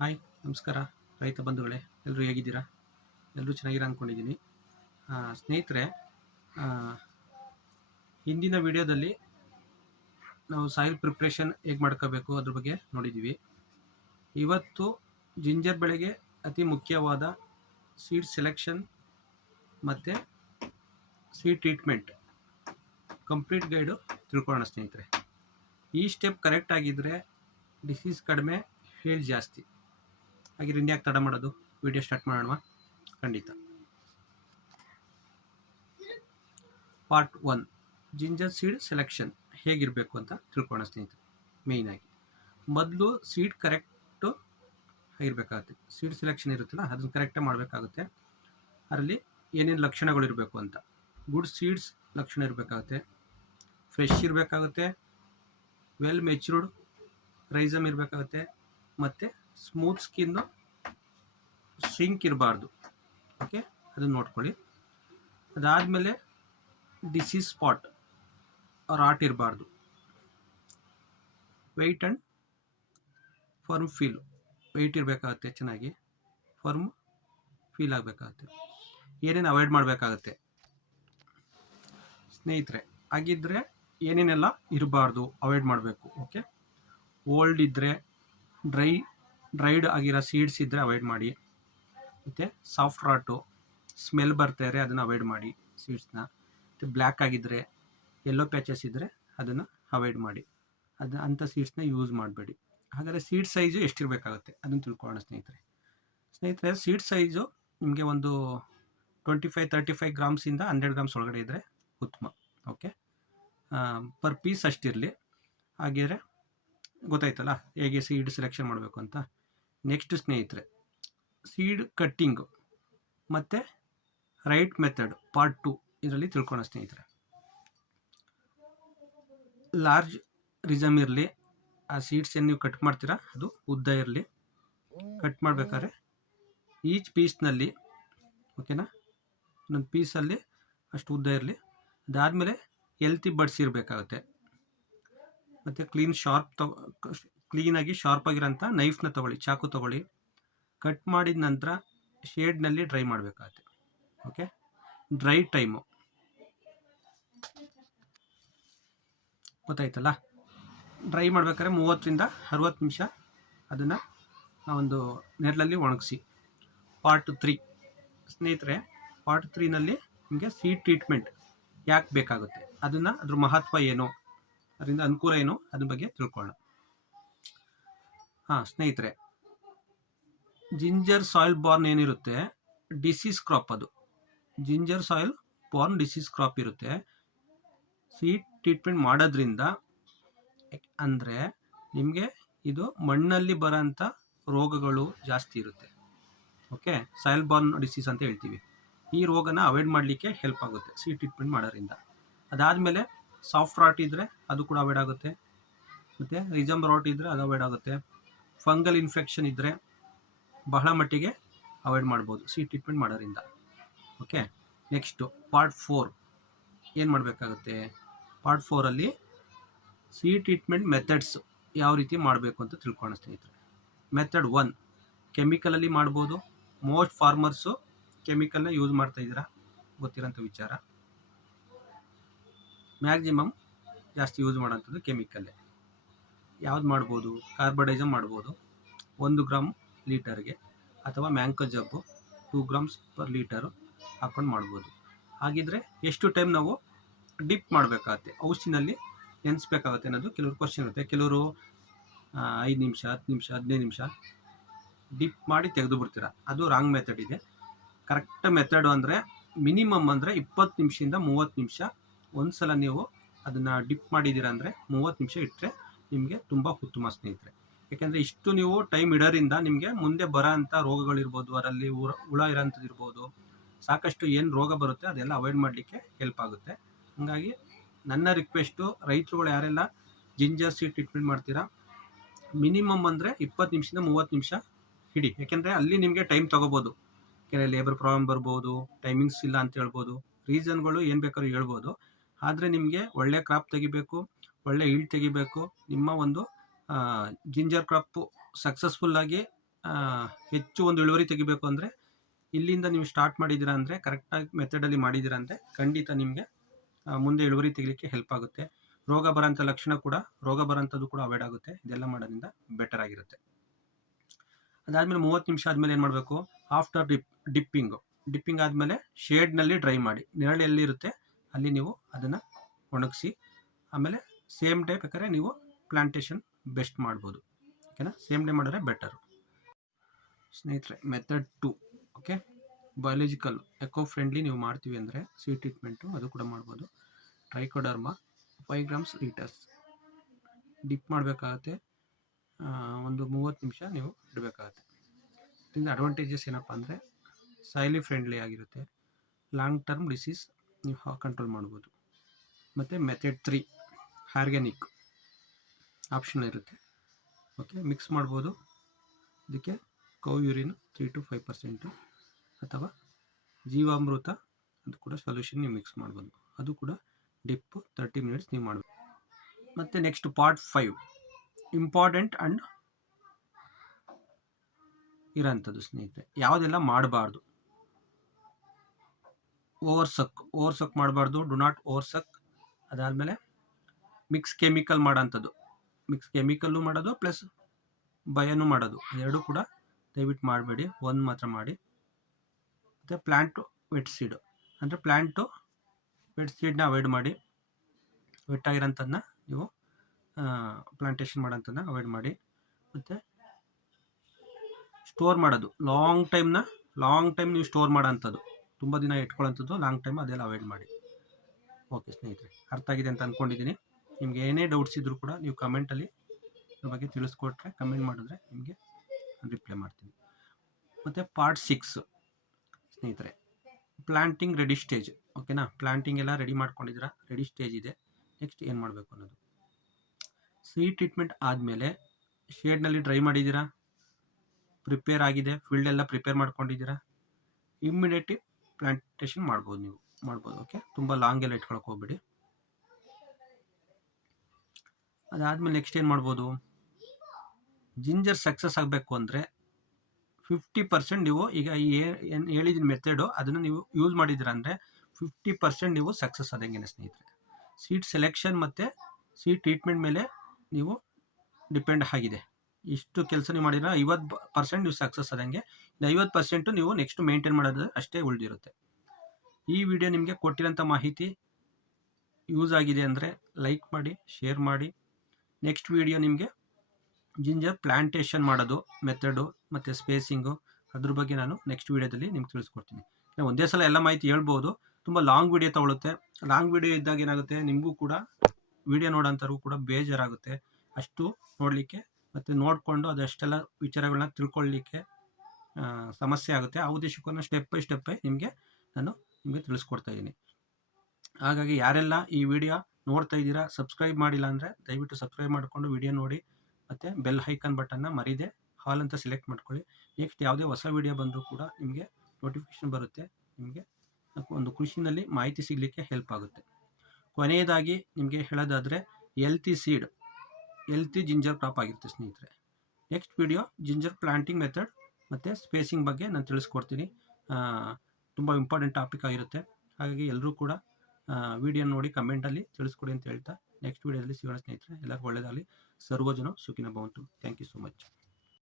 Hi, ನಮಸ್ಕಾರ, ರೈತ ಬಂಧುಗಳೇ ಎಲ್ಲರೂ ಹೇಗಿದ್ದೀರಾ? ಎಲ್ಲರೂ ಚೆನ್ನಾಗಿರ ಅಂದ್ಕೊಂಡಿದ್ದೀನಿ ಸ್ನೇಹಿತರೆ ಹಿಂದಿನ ವಿಡಿಯೋದಲ್ಲಿ ನಾವು ಸಾಯಿಲ್ ಪ್ರಿಪ್ರೇಷನ್ ಹೇಗೆ ಮಾಡ್ಕೋಬೇಕು ಅದ್ರ ಬಗ್ಗೆ ನೋಡಿದ್ದೀವಿ. ಇವತ್ತು ಜಿಂಜರ್ ಬೆಳೆಗೆ ಅತಿ ಮುಖ್ಯವಾದ ಸೀಡ್ ಸೆಲೆಕ್ಷನ್ ಮತ್ತು ಸೀಡ್ ಟ್ರೀಟ್ಮೆಂಟ್ ಕಂಪ್ಲೀಟ್ ಗೈಡು ತಿಳ್ಕೊಳ್ಳೋಣ ಸ್ನೇಹಿತರೆ. ಈ ಸ್ಟೆಪ್ ಕರೆಕ್ಟ್ ಆಗಿದ್ದರೆ ಡಿಸೀಸ್ ಕಡಿಮೆ ಹೇಳಿ ಜಾಸ್ತಿ. ಹಾಗೆ ಯಾಕೆ ತಡ ಮಾಡೋದು? ವಿಡಿಯೋ ಸ್ಟಾರ್ಟ್ ಮಾಡೋಣ ಖಂಡಿತ. Part one ginger seed selection ಹೇಗಿರಬೇಕು ಅಂತ ತಿಳ್ಕೊಳ್ಳೋ ಸ್ನೇಹಿತರೆ ಮೇಯ್ನಾಗಿ ಮೊದಲು ಸೀಡ್ ಕರೆಕ್ಟು ಇರಬೇಕಾಗುತ್ತೆ ಸೀಡ್ ಸೆಲೆಕ್ಷನ್ ಇರುತ್ತಲ್ಲ, ಅದನ್ನು ಕರೆಕ್ಟಾಗಿ ಮಾಡಬೇಕಾಗುತ್ತೆ. ಅದರಲ್ಲಿ ಏನೇನು ಲಕ್ಷಣಗಳು ಇರಬೇಕು ಅಂತ. ಗುಡ್ ಸೀಡ್ಸ್ ಲಕ್ಷಣ ಇರಬೇಕಾಗುತ್ತೆ. ಫ್ರೆಶ್ ಇರಬೇಕಾಗುತ್ತೆ. ವೆಲ್ ಮೆಚ್ಯೂರ್ಡ್ ರೈಸಮ್ ಇರಬೇಕಾಗುತ್ತೆ. ಮತ್ತು ಸ್ಮೂತ್ ಸ್ಕಿನ್ ಸಿಂಕ್ ಇರಬಾರ್ದು. ಓಕೆ ಅದನ್ನು ನೋಡ್ಕೊಳ್ಳಿ. ಅದಾದಮೇಲೆ ಡಿಸೀಸ್ ಸ್ಪಾಟ್ ರಾಟ್ ಇರಬಾರ್ದು. Weight and firm feel weight ಇರಬೇಕಾಗುತ್ತೆ ಚೆನ್ನಾಗಿ. ಫರ್ಮ್ ಫೀಲ್ ಆಗಬೇಕಾಗುತ್ತೆ. ಏನೇನು ಅವಾಯ್ಡ್ ಮಾಡಬೇಕಾಗುತ್ತೆ? ಸ್ನೇಹಿತರೆ ಹಾಗಿದ್ದರೆ ಏನೇನೆಲ್ಲ ಇರಬಾರ್ದು ಅವಾಯ್ಡ್ ಮಾಡಬೇಕು ಓಕೆ ಓಲ್ಡ್ ಇದ್ದರೆ ಡ್ರೈ ಡ್ರೈಡ್ ಆಗಿರೋ ಸೀಡ್ಸ್ ಇದ್ದರೆ ಅವಾಯ್ಡ್ ಮಾಡಿ. ಮತ್ತು ಸಾಫ್ಟ್ ರಾಟು, ಸ್ಮೆಲ್ ಬರ್ತಾಯಿದ್ರೆ ಅದನ್ನು ಅವಾಯ್ಡ್ ಮಾಡಿ ಸೀಡ್ಸ್ನ ಮತ್ತು ಬ್ಲ್ಯಾಕ್ ಆಗಿದ್ದರೆ ಯೆಲ್ಲೋ ಪ್ಯಾಚಸ್ ಇದ್ದರೆ ಅದನ್ನು ಅವಾಯ್ಡ್ ಮಾಡಿ. ಅದು ಅಂಥ ಸೀಡ್ಸ್ನ ಯೂಸ್ ಮಾಡಬೇಡಿ. ಹಾಗಾದರೆ ಸೀಡ್ ಸೈಜು ಎಷ್ಟಿರಬೇಕಾಗುತ್ತೆ? ಅದನ್ನು ತಿಳ್ಕೊಳ್ಳೋಣ ಸ್ನೇಹಿತರೆ. ಸ್ನೇಹಿತರೆ, ಸೀಡ್ ಸೈಜು ನಿಮಗೆ ಒಂದು ಟ್ವೆಂಟಿ ಫೈವ್ ತರ್ಟಿ ಫೈವ್ ಗ್ರಾಮ್ಸಿಂದ ಹಂಡ್ರೆಡ್ ಗ್ರಾಮ್ಸ್ ಒಳಗಡೆ ಇದ್ದರೆ ಉತ್ತಮ. ಓಕೆ ಪರ್ ಪೀಸ್ ಅಷ್ಟಿರಲಿ. ಹಾಗಿದ್ರೆ ಗೊತ್ತಾಯ್ತಲ್ಲ? ಹೇಗೆ ಸೀಡ್ ಸೆಲೆಕ್ಷನ್ ಮಾಡಬೇಕು ಅಂತ? ನೆಕ್ಸ್ಟ್ ಸ್ನೇಹಿತರೆ ಸೀಡ್ ಕಟ್ಟಿಂಗು ಮತ್ತು ರೈಟ್ ಮೆಥಡ್ ಪಾರ್ಟ್ ಟು ಇದರಲ್ಲಿ ತಿಳ್ಕೊಳ್ಳೋಣ ಸ್ನೇಹಿತರೆ. ಲಾರ್ಜ್ ರಿಸಮ್ ಇರಲಿ, ಆ ಸೀಡ್ಸ್ ಏನು ನೀವು ಕಟ್ ಮಾಡ್ತೀರಾ, ಅದು ಉದ್ದ ಇರಲಿ. ಕಟ್ ಮಾಡಬೇಕಾದ್ರೆ ಈಚ್ ಪೀಸ್ನಲ್ಲಿ ಓಕೆನಾ ಒಂದೊಂದು ಪೀಸಲ್ಲಿ ಅಷ್ಟು ಉದ್ದ ಇರಲಿ. ಅದಾದಮೇಲೆ ಎಲ್ತಿ ಬಡ್ಸ್ ಇರಬೇಕಾಗುತ್ತೆ. ಮತ್ತು ಕ್ಲೀನ್ ಶಾರ್ಪ್ ತಗೊ ಕ್ಲೀನಾಗಿ ಶಾರ್ಪ್ ಆಗಿರೋಂಥ ನೈಫ್ನ ತೊಗೊಳ್ಳಿ, ಚಾಕು ತೊಗೊಳ್ಳಿ. ಕಟ್ ಮಾಡಿದ ನಂತರ ಶೇಡ್ನಲ್ಲಿ ಡ್ರೈ ಮಾಡಬೇಕಾಗತ್ತೆ. ಓಕೆ ಡ್ರೈ ಟೈಮು ಗೊತ್ತಾಯ್ತಲ್ಲ? ಡ್ರೈ ಮಾಡ್ಬೇಕಾದ್ರೆ ಮೂವತ್ತರಿಂದ ಅರವತ್ತು ನಿಮಿಷ ಅದನ್ನು ಒಂದು ನೆರಳಲ್ಲಿ ಒಣಗಿಸಿ. ಪಾರ್ಟ್ ತ್ರೀ ಸ್ನೇಹಿತರೆ ಪಾರ್ಟ್ ತ್ರೀನಲ್ಲಿ ನಿಮಗೆ ಸಿ ಟ್ರೀಟ್ಮೆಂಟ್ ಯಾಕೆ ಬೇಕಾಗುತ್ತೆ? ಅದನ್ನು ಅದ್ರ ಮಹತ್ವ ಏನು? ಅದರಿಂದ ಅನುಕೂಲ ಏನು? ಅದ್ರ ಬಗ್ಗೆ ತಿಳ್ಕೊಳ್ಳೋಣ. ಹಾಂ, ಸ್ನೇಹಿತರೆ. ಜಿಂಜರ್ ಸಾಯಿಲ್ ಬಾರ್ನ್ ಏನಿರುತ್ತೆ? ಡಿಸೀಸ್ ಕ್ರಾಪ್ ಅದು. Ginger soil borne disease crop ಇರುತ್ತೆ. ಸೀಡ್ ಟ್ರೀಟ್ಮೆಂಟ್ ಮಾಡೋದ್ರಿಂದ ಅಂದರೆ ನಿಮಗೆ ಇದು ಮಣ್ಣಲ್ಲಿ ಬರೋಂಥ ರೋಗಗಳು ಜಾಸ್ತಿ ಇರುತ್ತೆ. ಓಕೆ? ಸಾಯಿಲ್ ಬಾರ್ನ್ ಡಿಸೀಸ್ ಅಂತ ಹೇಳ್ತೀವಿ. ಈ ರೋಗನ ಅವಾಯ್ಡ್ ಮಾಡಲಿಕ್ಕೆ ಹೆಲ್ಪ್ ಆಗುತ್ತೆ ಸೀಡ್ ಟ್ರೀಟ್ಮೆಂಟ್ ಮಾಡೋದ್ರಿಂದ. ಅದಾದಮೇಲೆ ಸಾಫ್ಟ್ ರಾಟ್ ಇದ್ದರೆ ಅದು ಕೂಡ ಅವಾಯ್ಡ್ ಆಗುತ್ತೆ. ಮತ್ತು ರಿಜಮ್ ರಾಟ್ ಇದ್ದರೆ ಅದು ಅವಾಯ್ಡ್ ಆಗುತ್ತೆ. ಫಂಗಲ್ ಇನ್ಫೆಕ್ಷನ್ ಇದ್ದರೆ ಬಹಳ ಮಟ್ಟಿಗೆ ಅವಾಯ್ಡ್ ಮಾಡ್ಬೋದು ಸಿ ಟ್ರೀಟ್ಮೆಂಟ್ ಮಾಡೋದ್ರಿಂದ. ಓಕೆ ನೆಕ್ಸ್ಟು ಪಾರ್ಟ್ ಫೋರ್ ಏನು ಮಾಡಬೇಕಾಗುತ್ತೆ? ಪಾರ್ಟ್ ಫೋರಲ್ಲಿ ಸಿ ಟ್ರೀಟ್ಮೆಂಟ್ ಮೆಥಡ್ಸ್ ಯಾವ ರೀತಿ ಮಾಡಬೇಕು ಅಂತ ತಿಳ್ಕೊಳ್ಳೋಣ ಸ್ನೇಹಿತರೆ. ಮೆಥಡ್ ಒನ್ ಕೆಮಿಕಲಲ್ಲಿ ಮಾಡ್ಬೋದು. ಮೋಸ್ಟ್ ಫಾರ್ಮರ್ಸು ಕೆಮಿಕಲ್ನ ಯೂಸ್ ಮಾಡ್ತಾ ಇದ್ದೀರಾ? ಗೊತ್ತಿರೋಂಥ ವಿಚಾರ. ಮ್ಯಾಕ್ಸಿಮಮ್ ಜಾಸ್ತಿ ಯೂಸ್ ಮಾಡೋಂಥದ್ದು ಕೆಮಿಕಲ್ಲೇ ಯಾವ್ದು ಮಾಡ್ಬೋದು? ಕಾರ್ಬಡೈಸಮ್ ಮಾಡ್ಬೋದು. ಒಂದು ಗ್ರಾಮ್ ಲೀಟರ್ಗೆ ಅಥವಾ mancozeb two grams per litre ಹಾಕ್ಕೊಂಡು ಮಾಡ್ಬೋದು. ಹಾಗಿದ್ರೆ ಎಷ್ಟು ಟೈಮ್ ನಾವು ಡಿಪ್ ಮಾಡಬೇಕಾಗತ್ತೆ? ಔಷಧಿನಲ್ಲಿ ನೆನೆಸ್ಬೇಕಾಗತ್ತೆ ಅನ್ನೋದು ಕೆಲವರು ಕ್ವಶನ್ ಇರುತ್ತೆ. ಕೆಲವರು ಐದು ನಿಮಿಷ, ಹತ್ತು ನಿಮಿಷ, ಹದಿನೈದು ನಿಮಿಷ ಡಿಪ್ ಮಾಡಿ ತೆಗೆದು ಬಿಡ್ತೀರ? ಅದು ರಾಂಗ್ ಮೆಥಡ್ ಇದೆ. ಕರೆಕ್ಟ್ ಮೆಥಡು ಅಂದರೆ ಮಿನಿಮಮ್ ಅಂದರೆ ಇಪ್ಪತ್ತು ನಿಮಿಷದಿಂದ ಮೂವತ್ತು ನಿಮಿಷ ಒಂದು ಸಲ ನೀವು ಅದನ್ನು ಡಿಪ್ ಮಾಡಿದ್ದೀರ ಅಂದರೆ ಮೂವತ್ತು ನಿಮಿಷ ಇಟ್ಟರೆ ನಿಮಗೆ ತುಂಬ ಉತ್ತಮ ಸ್ನೇಹಿತರೆ. ಯಾಕೆಂದರೆ ಇಷ್ಟು ನೀವು ಟೈಮ್ ಇಡೋದ್ರಿಂದ ನಿಮಗೆ ಮುಂದೆ ಬರೋ ಅಂಥ ರೋಗಗಳಿರ್ಬೋದು, ಅದರಲ್ಲಿ ಹುಳ ಹುಳ ಇರೋಂಥದ್ದು ಇರ್ಬೋದು, ಸಾಕಷ್ಟು ಏನು ರೋಗ ಬರುತ್ತೆ ಅದೆಲ್ಲ ಅವಾಯ್ಡ್ ಮಾಡಲಿಕ್ಕೆ ಹೆಲ್ಪ್ ಆಗುತ್ತೆ. ಹಾಗಾಗಿ ನನ್ನ ರಿಕ್ವೆಸ್ಟು ರೈತರುಗಳು ಯಾರೆಲ್ಲ ಜಿಂಜರ್ ಸೀಡ್ ಟ್ರೀಟ್ಮೆಂಟ್ ಮಾಡ್ತೀರಾ ಮಿನಿಮಮ್ ಅಂದರೆ ಇಪ್ಪತ್ತು ನಿಮಿಷದಿಂದ ಮೂವತ್ತು ನಿಮಿಷ ಹಿಡಿ. ಯಾಕೆಂದರೆ ಅಲ್ಲಿ ನಿಮಗೆ ಟೈಮ್ ತೊಗೋಬೋದು. ಯಾಕೆಂದರೆ ಲೇಬರ್ ಪ್ರಾಬ್ಲಮ್ ಬರ್ಬೋದು ಟೈಮಿಂಗ್ಸ್ ಇಲ್ಲ ಅಂತ ಹೇಳ್ಬೋದು ರೀಸನ್ಗಳು ಏನು ಬೇಕಾದ್ರೂ ಹೇಳ್ಬೋದು. ಆದರೆ ನಿಮಗೆ ಒಳ್ಳೆ ಕ್ರಾಪ್ ತೆಗಿಬೇಕು ಒಳ್ಳೆ ಇಳ್ ತೆಗಿಬೇಕು. ನಿಮ್ಮ ಒಂದು ಜಿಂಜರ್ ಕ್ರಾಪ್ಪು ಸಕ್ಸಸ್ಫುಲ್ಲಾಗಿ ಹೆಚ್ಚು ಒಂದು ಇಳುವರಿ ತೆಗಿಬೇಕು ಅಂದರೆ, ಇಲ್ಲಿಂದ ನೀವು ಸ್ಟಾರ್ಟ್ ಮಾಡಿದ್ದೀರಾ ಅಂದರೆ ಕರೆಕ್ಟಾಗಿ ಮೆಥಡಲ್ಲಿ ಮಾಡಿದ್ದೀರಾ ಅಂದರೆ, ಖಂಡಿತ ನಿಮಗೆ ಮುಂದೆ ಇಳುವರಿ ತೆಗಿಲಿಕ್ಕೆ ಹೆಲ್ಪ್ ಆಗುತ್ತೆ. ರೋಗ ಬರೋಂಥ ಲಕ್ಷಣ ಕೂಡ, ರೋಗ ಬರೋಂಥದ್ದು ಕೂಡ ಅವಾಯ್ಡ್ ಆಗುತ್ತೆ. ಇದೆಲ್ಲ ಮಾಡೋದ್ರಿಂದ ಬೆಟರ್ ಆಗಿರುತ್ತೆ. ಅದಾದಮೇಲೆ ಮೂವತ್ತು ನಿಮಿಷ ಆದಮೇಲೆ ಏನು ಮಾಡಬೇಕು? ಆಫ್ಟರ್ ಡಿಪ್ ಡಿಪ್ಪಿಂಗು ಡಿಪ್ಪಿಂಗ್ ಆದಮೇಲೆ ಶೇಡ್ನಲ್ಲಿ ಡ್ರೈ ಮಾಡಿ. ನೆರಳು ಎಲ್ಲಿರುತ್ತೆ ಅಲ್ಲಿ ನೀವು ಅದನ್ನು ಒಣಗಿಸಿ, ಆಮೇಲೆ ಸೇಮ್ ಡೇ ಬೇಕಾದ್ರೆ ನೀವು ಪ್ಲಾಂಟೇಶನ್ ಬೆಸ್ಟ್ ಮಾಡ್ಬೋದು. ಓಕೆನಾ? ಸೇಮ್ ಡೇ ಮಾಡಿದ್ರೆ ಬೆಟರು. ಸ್ನೇಹಿತರೆ, method two, okay? Biological eco friendly ನೀವು ಮಾಡ್ತೀವಿ ಅಂದರೆ ಸಿ ಟ್ರೀಟ್ಮೆಂಟು ಅದು ಕೂಡ ಮಾಡ್ಬೋದು. Trichoderma five grams litres. Dip ಮಾಡಬೇಕಾಗತ್ತೆ ಒಂದು ಮೂವತ್ತು ನಿಮಿಷ ನೀವು ಇಡಬೇಕಾಗತ್ತೆ. ಇದರಿಂದ ಅಡ್ವಾಂಟೇಜಸ್ ಏನಪ್ಪ ಅಂದರೆ ಸೈಲಿ ಫ್ರೆಂಡ್ಲಿ ಆಗಿರುತ್ತೆ. ಲಾಂಗ್ ಟರ್ಮ್ ಡಿಸೀಸ್ ನೀವು ಕಂಟ್ರೋಲ್ ಮಾಡ್ಬೋದು. ಮತ್ತು ಮೆಥಡ್ ತ್ರೀ ಆರ್ಗ್ಯಾನಿಕ್ ಆಪ್ಷನ್ ಇರುತ್ತೆ. ಓಕೆ ಮಿಕ್ಸ್ ಮಾಡ್ಬೋದು. ಇದಕ್ಕೆ cow urine three to five percent ಅಥವಾ ಜೀವಾಮೃತ ಅದು ಕೂಡ ಸೊಲ್ಯೂಷನ್ ನೀವು ಮಿಕ್ಸ್ ಮಾಡ್ಬೋದು. ಅದು ಕೂಡ ಡಿಪ್ ತರ್ಟಿ ಮಿನಿಟ್ಸ್ ನೀವು ಮಾಡಬೇಕು ಮತ್ತು next part five important and ಇರೋಂಥದ್ದು ಸ್ನೇಹಿತರೆ, ಯಾವುದೆಲ್ಲ ಮಾಡಬಾರ್ದು? ಓವರ್ ಸಕ್ ಓವರ್ ಸಕ್ ಮಾಡಬಾರ್ದು ಡು ನಾಟ್ ಓವರ್ ಸಕ್ ಅದಾದಮೇಲೆ ಮಿಕ್ಸ್ ಕೆಮಿಕಲ್ ಮಾಡೋಂಥದ್ದು. ಮಿಕ್ಸ್ ಕೆಮಿಕಲ್ಲು ಮಾಡೋದು ಪ್ಲಸ್ ಬಯನು ಮಾಡೋದು. ಎರಡೂ ಕೂಡ ದಯವಿಟ್ಟು ಮಾಡಬೇಡಿ. ಒಂದು ಮಾತ್ರ ಮಾಡಿ. ಮತ್ತು ಪ್ಲ್ಯಾಂಟು ವೆಟ್ ಸೀಡು. ಅಂದರೆ ಪ್ಲ್ಯಾಂಟು ವೆಟ್ ಸೀಡ್ನ ಅವಾಯ್ಡ್ ಮಾಡಿ. ವೆಟ್ ಆಗಿರೋಂಥದ್ದನ್ನ ನೀವು ಪ್ಲಾಂಟೇಶನ್ ಮಾಡೋಂಥದ್ದನ್ನ ಅವಾಯ್ಡ್ ಮಾಡಿ. ಮತ್ತು ಸ್ಟೋರ್ ಮಾಡೋದು. ಲಾಂಗ್ ಟೈಮ್ನ, ಲಾಂಗ್ ಟೈಮ್ ನೀವು ಸ್ಟೋರ್ ಮಾಡೋಂಥದ್ದು. ತುಂಬ ದಿನ ಇಟ್ಕೊಳ್ಳೋಂಥದ್ದು, ಲಾಂಗ್ ಟೈಮ್ ಅದೆಲ್ಲ ಅವಾಯ್ಡ್ ಮಾಡಿ. ಓಕೆ ಸ್ನೇಹಿತರೆ, ಅರ್ಥ ಆಗಿದೆ ಅಂತ ಅಂದ್ಕೊಂಡಿದ್ದೀನಿ ನಿಮ್ಗೆ ಏನೇ ಡೌಟ್ಸ್ ಇದ್ದರೂ ಕೂಡ ನೀವು ಕಮೆಂಟಲ್ಲಿ ಅಲ್ಲಿ ಬಗ್ಗೆ ತಿಳಿಸ್ಕೊಟ್ರೆ ಕಮೆಂಟ್ ಮಾಡಿದ್ರೆ ನಿಮಗೆ ರಿಪ್ಲೈ ಮಾಡ್ತೀನಿ. ಮತ್ತು ಪಾರ್ಟ್ ಸಿಕ್ಸ್ ಸ್ನೇಹಿತರೆ ಪ್ಲಾಂಟಿಂಗ್ ರೆಡಿ ಸ್ಟೇಜ್ ಓಕೆನಾ ಪ್ಲಾಂಟಿಂಗ್ ಎಲ್ಲ ರೆಡಿ ಮಾಡ್ಕೊಂಡಿದ್ದೀರಾ? ರೆಡಿ ಸ್ಟೇಜ್ ಇದೆ. ನೆಕ್ಸ್ಟ್ ಏನು ಮಾಡಬೇಕು ಅನ್ನೋದು? ಸಿ ಟ್ರೀಟ್ಮೆಂಟ್ ಆದಮೇಲೆ ಶೇಡ್ನಲ್ಲಿ ಡ್ರೈ ಮಾಡಿದ್ದೀರಾ? ಪ್ರಿಪೇರ್ ಆಗಿದೆ ಫೀಲ್ಡ್ ಎಲ್ಲ ಪ್ರಿಪೇರ್ ಮಾಡ್ಕೊಂಡಿದ್ದೀರಾ? ಇಮ್ಮಿಡಿಯೇಟ್ಲಿ ಪ್ಲಾಂಟೇಶನ್ ಮಾಡ್ಬೋದು ನೀವು, ಮಾಡ್ಬೋದು ಓಕೆ ತುಂಬ ಲಾಂಗ್ ಎಲ್ಲ ಇಟ್ಕೊಳಕ್ಕೆ ಹೋಗ್ಬೇಡಿ. ಅದಾದಮೇಲೆ ನೆಕ್ಸ್ಟ್ ಏನು ಮಾಡ್ಬೋದು? ಜಿಂಜರ್ ಸಕ್ಸಸ್ ಆಗಬೇಕು ಅಂದರೆ ಫಿಫ್ಟಿ ಪರ್ಸೆಂಟ್ ನೀವು ಈಗ ಏನು ಹೇಳಿದ ಮೆಥಡು ಅದನ್ನು ನೀವು ಯೂಸ್ ಮಾಡಿದ್ದೀರ ಅಂದರೆ ಫಿಫ್ಟಿ ಪರ್ಸೆಂಟ್ ನೀವು ಸಕ್ಸಸ್ ಆದಂಗೆ ಸ್ನೇಹಿತರೆ. ಸೀಟ್ ಸೆಲೆಕ್ಷನ್ ಮತ್ತು ಸೀಟ್ ಟ್ರೀಟ್ಮೆಂಟ್ ಮೇಲೆ ನೀವು ಡಿಪೆಂಡ್ ಆಗಿದೆ. ಇಷ್ಟು ಕೆಲಸ ನೀವು ಮಾಡಿದ್ರೆ ಐವತ್ತು ಪರ್ಸೆಂಟ್ ನೀವು ಸಕ್ಸಸ್ ಆದಂಗೆ ಐವತ್ತು ಪರ್ಸೆಂಟು ನೀವು ನೆಕ್ಸ್ಟ್ ಮೇಂಟೈನ್ ಮಾಡೋದು ಅಷ್ಟೇ ಉಳಿದಿರುತ್ತೆ. ಈ ವಿಡಿಯೋ ನಿಮಗೆ ಕೊಟ್ಟಿರೋಂಥ ಮಾಹಿತಿ ಯೂಸ್ ಆಗಿದೆ ಅಂದರೆ ಲೈಕ್ ಮಾಡಿ ಶೇರ್ ಮಾಡಿ. ನೆಕ್ಸ್ಟ್ ವಿಡಿಯೋ ನಿಮಗೆ ಜಿಂಜರ್ ಪ್ಲಾಂಟೇಶನ್ ಮಾಡೋದು ಮೆಥಡು ಮತ್ತು ಸ್ಪೇಸಿಂಗು ಅದ್ರ ಬಗ್ಗೆ ನಾನು ನೆಕ್ಸ್ಟ್ ವೀಡಿಯೋದಲ್ಲಿ ನಿಮ್ಗೆ ತಿಳಿಸ್ಕೊಡ್ತೀನಿ. ಒಂದೇ ಸಲ ಎಲ್ಲ ಮಾಹಿತಿ ಹೇಳ್ಬೋದು. ತುಂಬ ಲಾಂಗ್ ವಿಡಿಯೋ ತಗೊಳುತ್ತೆ. ಲಾಂಗ್ ವಿಡಿಯೋ ಇದ್ದಾಗ ಏನಾಗುತ್ತೆ, ನಿಮಗೂ ಕೂಡ ವಿಡಿಯೋ ನೋಡೋಂಥವ್ರಿಗೂ ಕೂಡ ಬೇಜಾರಾಗುತ್ತೆ. ಅಷ್ಟು ನೋಡಲಿಕ್ಕೆ ಮತ್ತು ನೋಡಿಕೊಂಡು ಅದಷ್ಟೆಲ್ಲ ವಿಚಾರಗಳನ್ನ ತಿಳ್ಕೊಳ್ಳಿಕ್ಕೆ ಸಮಸ್ಯೆ ಆಗುತ್ತೆ. ಆ ಉದ್ದೇಶಕ್ಕೂ ಸ್ಟೆಪ್ ಬೈ ಸ್ಟೆಪ್ ನಿಮಗೆ ನಾನು ನಿಮಗೆ ತಿಳಿಸ್ಕೊಡ್ತಾ ಇದ್ದೀನಿ. ಹಾಗಾಗಿ ಯಾರೆಲ್ಲ ಈ ವಿಡಿಯೋ ನೋಡ್ತಾ ಇದ್ದೀರಾ ಸಬ್ಸ್ಕ್ರೈಬ್ ಮಾಡಿಲ್ಲ ಅಂದರೆ ದಯವಿಟ್ಟು ಸಬ್ಸ್ಕ್ರೈಬ್ ಮಾಡಿಕೊಂಡು ವಿಡಿಯೋ ನೋಡಿ. ಮತ್ತು ಬೆಲ್ ಹೈಕನ್ ಬಟನ್ನ ಮರಿದೆ ಹಾಲ್ ಅಂತ ಸೆಲೆಕ್ಟ್ ಮಾಡ್ಕೊಳ್ಳಿ. ನೆಕ್ಸ್ಟ್ ಯಾವುದೇ ಹೊಸ ವಿಡಿಯೋ ಬಂದರೂ ಕೂಡ ನಿಮಗೆ ನೋಟಿಫಿಕೇಶನ್ ಬರುತ್ತೆ, ನಿಮಗೆ ಒಂದು ಖುಷಿನಲ್ಲಿ ಮಾಹಿತಿ ಸಿಗಲಿಕ್ಕೆ ಹೆಲ್ಪ್ ಆಗುತ್ತೆ. ಕೊನೆಯದಾಗಿ ನಿಮಗೆ ಹೇಳೋದಾದರೆ healthy seed healthy ginger crop ಆಗಿರುತ್ತೆ ಸ್ನೇಹಿತರೆ. Next video ginger planting method ಮತ್ತು ಸ್ಪೇಸಿಂಗ್ ಬಗ್ಗೆ ನಾನು ತಿಳಿಸ್ಕೊಡ್ತೀನಿ. ತುಂಬ ಇಂಪಾರ್ಟೆಂಟ್ ಟಾಪಿಕ್ ಆಗಿರುತ್ತೆ. ಹಾಗಾಗಿ ಎಲ್ಲರೂ ಕೂಡ ವಿಡಿಯೋ ನೋಡಿ ಕಮೆಂಟಲ್ಲಿ ತಿಳಿಸ್ಕೊಡಿ ಅಂತ ಹೇಳ್ತಾ ನೆಕ್ಸ್ಟ್ ವಿಡಿಯೋದಲ್ಲಿ ಸಿಗೋಣ ಸ್ನೇಹಿತರೆ. ಎಲ್ಲರಿಗೂ ಒಳ್ಳೆಯದಾಗಲಿ ಸರ್ವಜನ ಸುಖಿನ ಬಂತು ಥ್ಯಾಂಕ್ ಯು ಸೊ ಮಚ್